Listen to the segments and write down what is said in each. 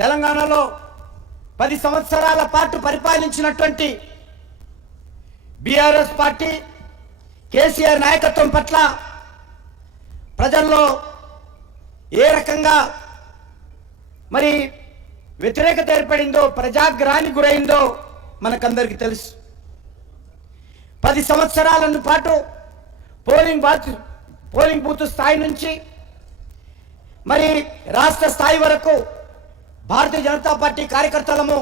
తెలంగాణలో 10 సంవత్సరాల పాటు పరిపాలించినటువంటి బీఆర్ఎస్ పార్టీ కేసీఆర్ నాయకత్వం పట్ల ప్రజల్లో ఏ రకంగా మరి వ్యతిరేకత ఏర్పడిందో, ప్రజాగ్రహానికి గురైందో మనకందరికీ తెలుసు. 10 సంవత్సరాల పాటు పోలింగ్ బూత్ స్థాయి నుంచి మరి రాష్ట్ర స్థాయి వరకు భారతీయ జనతా పార్టీ కార్యకర్తలము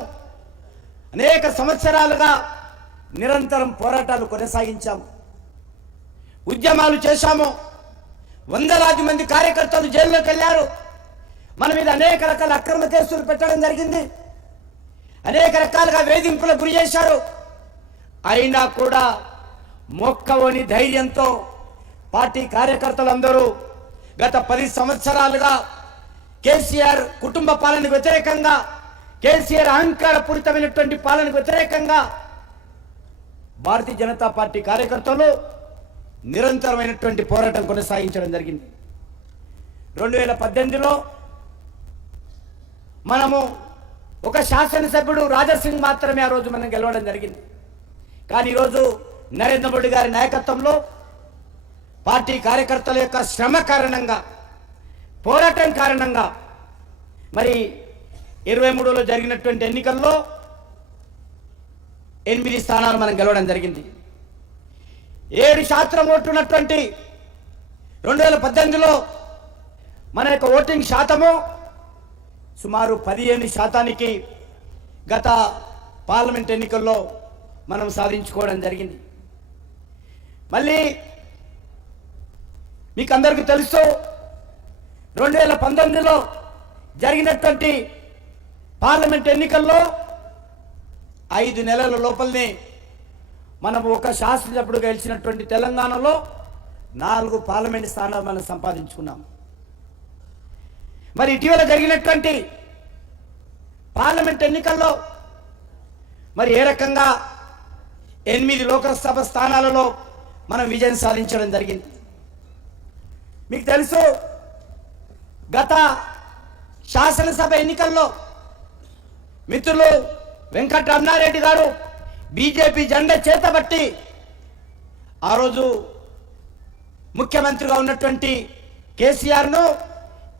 అనేక సంవత్సరాలుగా నిరంతరం పోరాటాలు కొనసాగించాము, ఉద్యమాలు చేశాము. వందలాది మంది కార్యకర్తలు జైల్లోకి వెళ్ళారు. మన మీద అనేక రకాల అక్రమ కేసులు పెట్టడం జరిగింది. అనేక రకాలుగా వేధింపులకు గురి చేశారు. అయినా కూడా మొక్కవని ధైర్యంతో పార్టీ కార్యకర్తలందరూ గత 10 సంవత్సరాలుగా కేసీఆర్ కుటుంబ పాలనకు వ్యతిరేకంగా, కేసీఆర్ అహంకారపూరితమైనటువంటి పాలనకు వ్యతిరేకంగా భారతీయ జనతా పార్టీ కార్యకర్తలు నిరంతరమైనటువంటి పోరాటం కొనసాగించడం జరిగింది. 2018లో మనము ఒక శాసనసభ్యుడు రాజాసింగ్ మాత్రమే ఆ రోజు మనం గెలవడం జరిగింది. కానీ ఈరోజు నరేంద్ర మోడీ గారి నాయకత్వంలో పార్టీ కార్యకర్తల యొక్క శ్రమ కారణంగా, పోరాటం కారణంగా మరి 23లో జరిగినటువంటి ఎన్నికల్లో 8 స్థానాలు మనం గెలవడం జరిగింది. 7% ఓటున్నటువంటి 2018లో మన యొక్క ఓటింగ్ శాతము సుమారు 15% గత పార్లమెంట్ ఎన్నికల్లో మనం సాధించుకోవడం జరిగింది. మళ్ళీ మీకు అందరికీ తెలుసు, 2019లో జరిగినటువంటి పార్లమెంట్ ఎన్నికల్లో 5 నెలల లోపలనే మనం ఒక శాసనసభ్యుడు గెలిచినటువంటి తెలంగాణలో 4 పార్లమెంట్ స్థానాలు మనం సంపాదించుకున్నాం. మరి ఇటీవల జరిగినటువంటి పార్లమెంట్ ఎన్నికల్లో మరి ఏ రకంగా 8 లోకసభ స్థానాలలో మనం విజయం సాధించడం జరిగింది. మీకు తెలుసు, గత శాసనసభ ఎన్నికల్లో మిత్రులు వెంకట రమణారెడ్డి గారు బీజేపీ జెండా చేతబట్టి ఆ రోజు ముఖ్యమంత్రిగా ఉన్నటువంటి కేసీఆర్ను,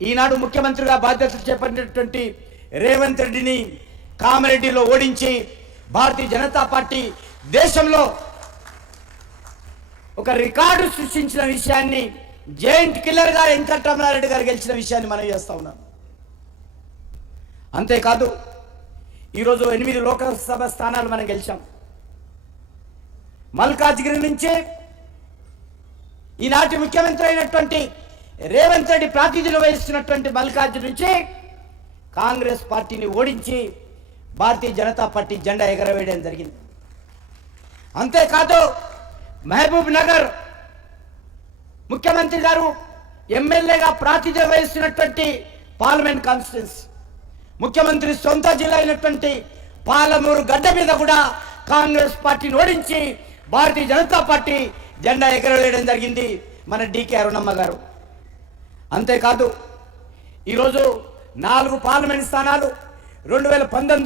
ఈనాడు ముఖ్యమంత్రిగా బాధ్యతలు చేపట్టినటువంటి రేవంత్ రెడ్డిని కామారెడ్డిలో ఓడించి భారతీయ జనతా పార్టీ దేశంలో ఒక రికార్డు సృష్టించిన విషయాన్ని, జైంట్ కిల్లర్ గా వెంకట రమణారెడ్డి గారు గెలిచిన విషయాన్ని మనం చేస్తా ఉన్నాం. అంతేకాదు ఈరోజు 8 లోకసభ స్థానాలు మనం గెలిచాం. మల్కాజ్గిరి నుంచి ఈనాటి ముఖ్యమంత్రి అయినటువంటి రేవంత్ రెడ్డి ప్రాతినిధ్యం వహిస్తున్నటువంటి మల్కాజ్గిరి నుంచి కాంగ్రెస్ పార్టీని ఓడించి భారతీయ జనతా పార్టీ జెండా ఎగరవేయడం జరిగింది. అంతేకాదు మహబూబ్ నగర్ ముఖ్యమంత్రి గారు ఎమ్మెల్యేగా ప్రాతినిధ్యం వహిస్తున్నటువంటి పార్లమెంట్ కాన్స్టిట్యున్సీ, ముఖ్యమంత్రి సొంత జిల్లా అయినటువంటి పాలమూరు గడ్డ మీద కూడా కాంగ్రెస్ పార్టీని ఓడించి భారతీయ జనతా పార్టీ జెండా ఎగరవేయడం జరిగింది మన డీకే అరుణమ్మ గారు. అంతేకాదు ఈరోజు 4 పార్లమెంట్ స్థానాలు 2019